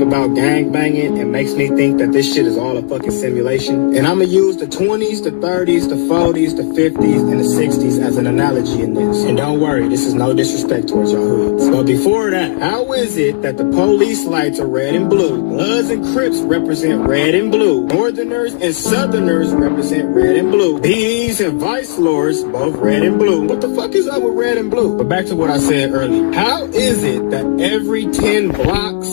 about gang banging and makes me think that this shit is all a fucking simulation. And I'ma use the 20s, the 30s, the 40s, the 50s, and the 60s as an analogy in this. And don't worry, this is no disrespect towards y'all hoods. But before that, how is it that the police lights are red and blue? Bloods and Crips represent red and blue. Northerners and Southerners represent red and blue. BEs and Vice Lords, both red and blue. What the fuck is up with red and blue? But back to what I said earlier. How is it that every 10 blocks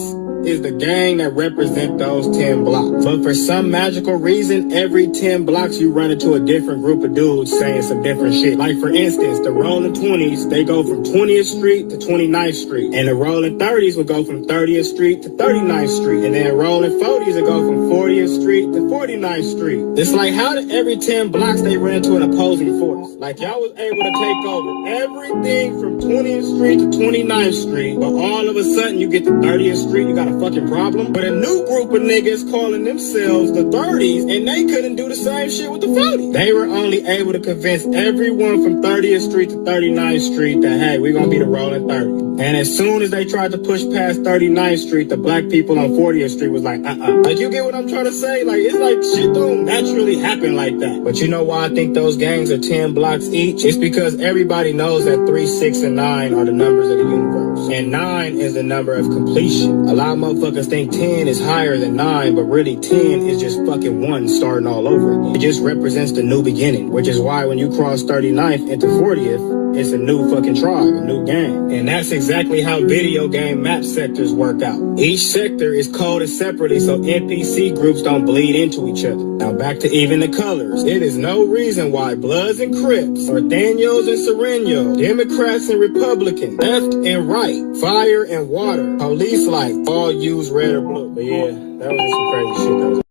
is the gang that represent those 10 blocks? But for some magical reason, every 10 blocks you run into a different group of dudes saying some different shit. Like for instance, the Rolling 20s, they go from 20th Street to 29th Street. And the Rolling 30s would go from 30th Street to 39th Street. And then Rolling 40s would go from 40th Street to 49th Street. It's like, how did every 10 blocks they ran into an opposing force? Like y'all was able to take over everything from 20th Street to 29th Street, but all of a sudden you get to 30th Street, you got a fucking problem. But a new group of niggas calling themselves the 30s, and they couldn't do the same shit with the 40s. They were only able to convince everyone from 30th Street to 39th Street that, hey, we're gonna be the Rolling 30. And as soon as they tried to push past 39th Street, the black people on 40th Street was like, Like, you get what I'm trying to say? Like, it's like shit don't naturally happen like that. But you know why I think those gangs are 10 blocks each? It's because everybody knows that 3, 6, and 9 are the numbers of the universe. And 9 is the number of completion. A lot of motherfuckers think 10 is higher than 9, but really 10 is just fucking 1 starting all over again. It just represents the new beginning, which is why when you cross 39th into 40th, it's a new fucking tribe, a new gang. And that's exactly how video game map sectors work out. Each sector is coded separately so NPC groups don't bleed into each other. Now back to even the colors. It is no reason why Bloods and Crips, Norteños and Sureños, Democrats and Republicans, left and right, fire and water, police light, all use red or blue. But yeah, that was just some crazy shit.